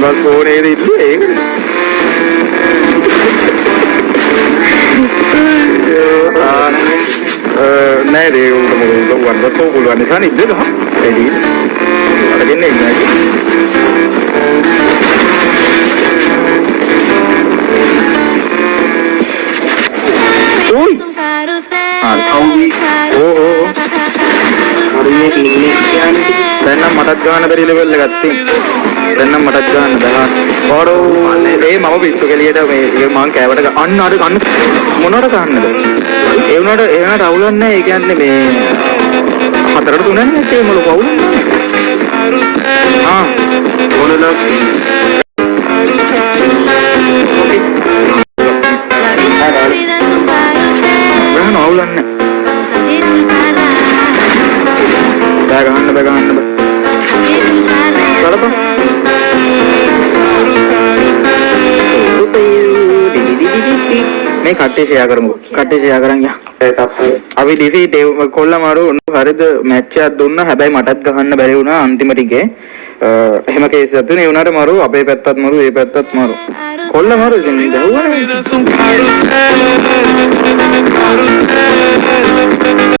Bus ඕනේ ඉන්නේ ඒක. නෑ ඒ උඹ වන්දට පුළුවන් නිසා නිද්ද ගහ. එඩි. අරගෙන ඉන්නේ. Uy! හරියට ඉන්නේ කියන්නේ දැන් නම් මටත් ගන්න බැරි ලෙවල් එකක් තියෙනවා. දැන් නම් මටත් ගන්න බෑ. ඕරෝ මේ මම පිස්සු කෙලියට මේ මං කෑවට අන්න අර ගන්න මොනවට ගන්නද? ඒ වුණාට අවුලක් නැහැ. ඒ කියන්නේ මේ හතරට තුනක් නැත්තේ මොළ පවුල. මොනද? මේ කට්ටිය ෂෙයා කරමු. කට්ටිය ෂෙයා කරන් යා. අපි ඩිසි කොල්ලමාරු හරිද මැච් එකක් දුන්නා. හැබැයි මටත් ගහන්න බැරි වුණා අන්තිම ටිකේ. එහෙම කේස් එකක් දුන්නේ. ඒ වුණාට මරු අපේ පැත්තත් මරු ඒ පැත්තත් මරු. කොල්ලමාරු ඉතින් ගහුවනේ.